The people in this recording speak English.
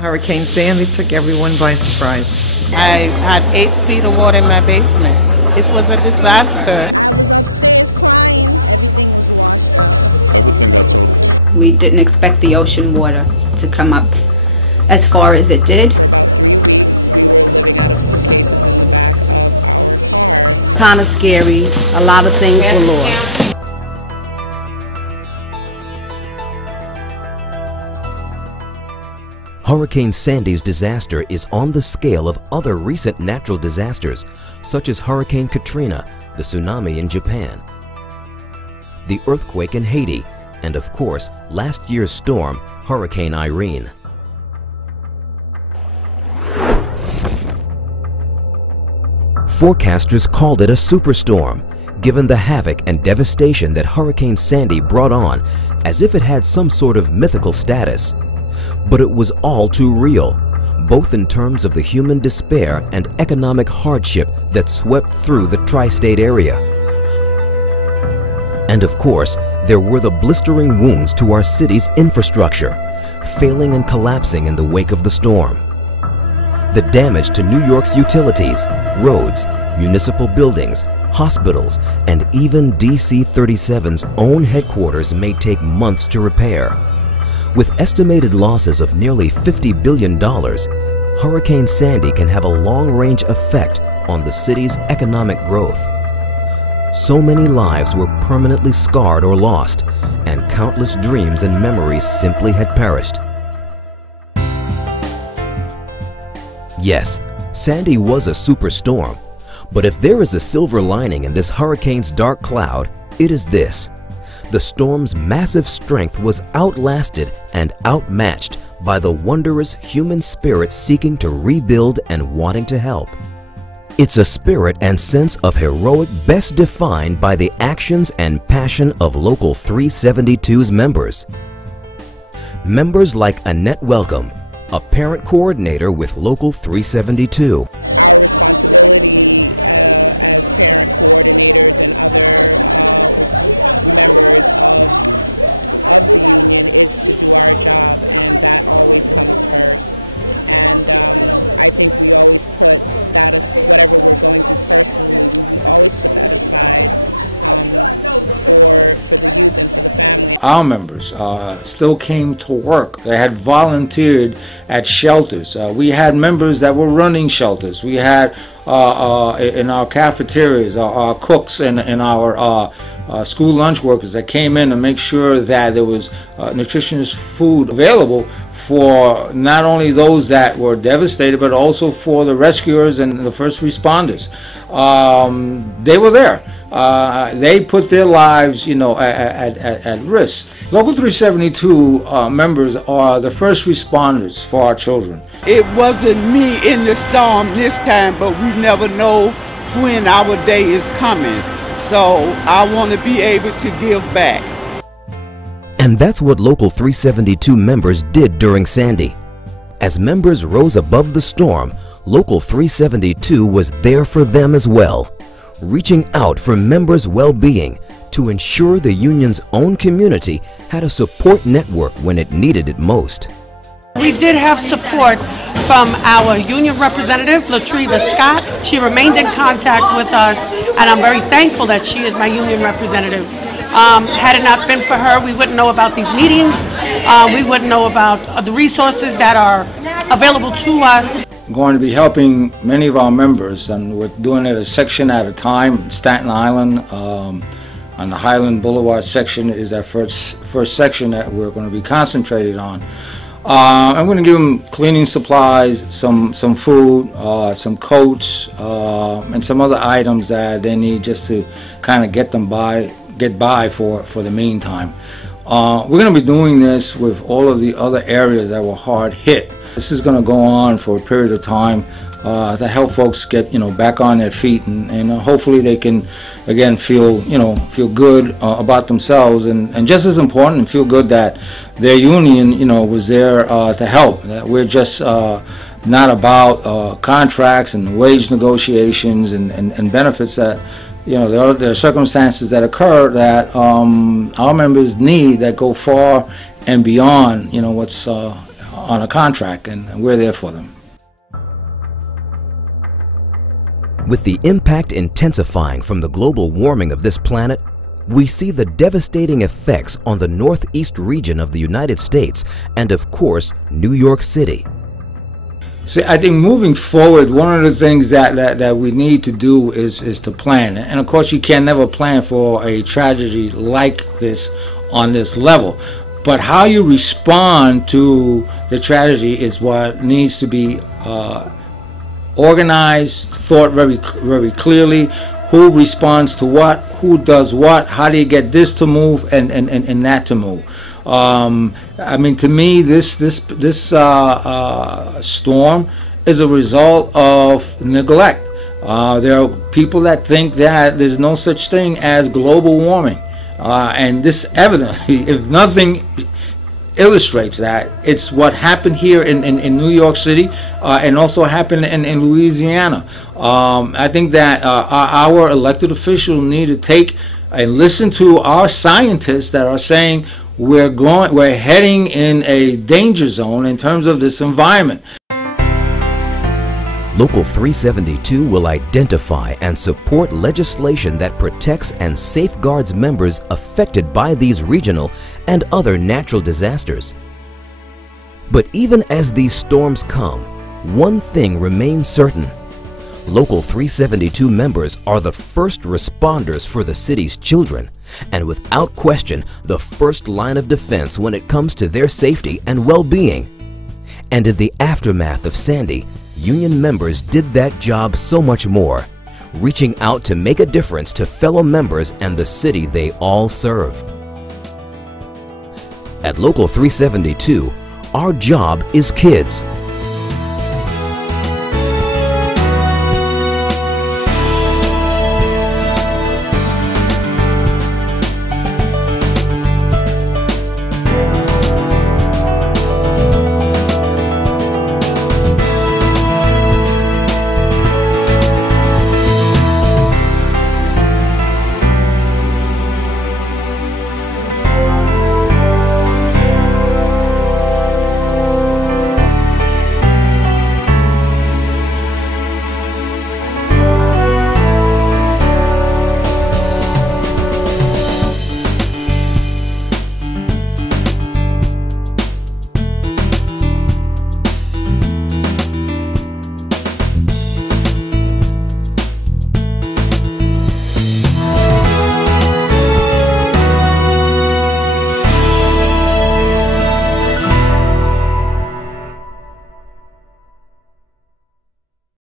Hurricane Sandy took everyone by surprise. I had 8 feet of water in my basement. It was a disaster. We didn't expect the ocean water to come up as far as it did. Kind of scary. A lot of things were lost. Hurricane Sandy's disaster is on the scale of other recent natural disasters, such as Hurricane Katrina, the tsunami in Japan, the earthquake in Haiti, and of course, last year's storm, Hurricane Irene. Forecasters called it a superstorm, given the havoc and devastation that Hurricane Sandy brought on, as if it had some sort of mythical status. But it was all too real, both in terms of the human despair and economic hardship that swept through the tri-state area. And of course, there were the blistering wounds to our city's infrastructure, failing and collapsing in the wake of the storm. The damage to New York's utilities, roads, municipal buildings, hospitals, and even DC-37's own headquarters may take months to repair. With estimated losses of nearly $50 billion, Hurricane Sandy can have a long-range effect on the city's economic growth. So many lives were permanently scarred or lost, and countless dreams and memories simply had perished. Yes, Sandy was a superstorm, but if there is a silver lining in this hurricane's dark cloud, it is this. The storm's massive strength was outlasted and outmatched by the wondrous human spirit seeking to rebuild and wanting to help. It's a spirit and sense of heroic best defined by the actions and passion of Local 372's members. Members like Annette Welcome, a parent coordinator with Local 372. Our members still came to work. They had volunteered at shelters. We had members that were running shelters. We had in our cafeterias, our cooks and our school lunch workers that came in to make sure that there was nutritious food available for not only those that were devastated, but also for the rescuers and the first responders. They were there. They put their lives, at risk. Local 372 members are the first responders for our children. It wasn't me in the storm this time, but we never know when our day is coming. So I want to be able to give back. And that's what Local 372 members did during Sandy. As members rose above the storm, Local 372 was there for them as well, reaching out for members' well-being to ensure the union's own community had a support network when it needed it most. We did have support from our union representative, Latriva Scott. She remained in contact with us, and I'm very thankful that she is my union representative. Had it not been for her, we wouldn't know about these meetings. We wouldn't know about the resources that are available to us. I'm going to be helping many of our members, and we're doing it a section at a time. Staten Island, on the Highland Boulevard section is our first section that we're going to be concentrated on. I'm going to give them cleaning supplies, some food, some coats, and some other items that they need just to kind of get by for the meantime. We're going to be doing this with all of the other areas that were hard hit. This is going to go on for a period of time to help folks get back on their feet, and hopefully they can again feel good about themselves, and just as important, feel good that their union was there to help. That we're just not about contracts and wage negotiations and benefits. That there are circumstances that occur that our members need that go far and beyond what's on a contract, and we're there for them. With the impact intensifying from the global warming of this planet, we see the devastating effects on the northeast region of the United States and, of course, New York City. See, I think moving forward, one of the things that we need to do is to plan. And of course, you can never plan for a tragedy like this on this level. But how you respond to the tragedy is what needs to be organized, thought very clearly. Who responds to what, who does what, how do you get this to move and that to move. I mean, to me, this storm is a result of neglect. There are people that think that there's no such thing as global warming. And this evidently, if nothing illustrates that, it's what happened here in New York City and also happened in Louisiana. I think that our elected officials need to take and listen to our scientists that are saying we're heading in a danger zone in terms of this environment. Local 372 will identify and support legislation that protects and safeguards members affected by these regional and other natural disasters. But even as these storms come, one thing remains certain. Local 372 members are the first responders for the city's children, and without question, the first line of defense when it comes to their safety and well-being. And in the aftermath of Sandy, union members did that job so much more, reaching out to make a difference to fellow members and the city they all serve. At Local 372, our job is kids.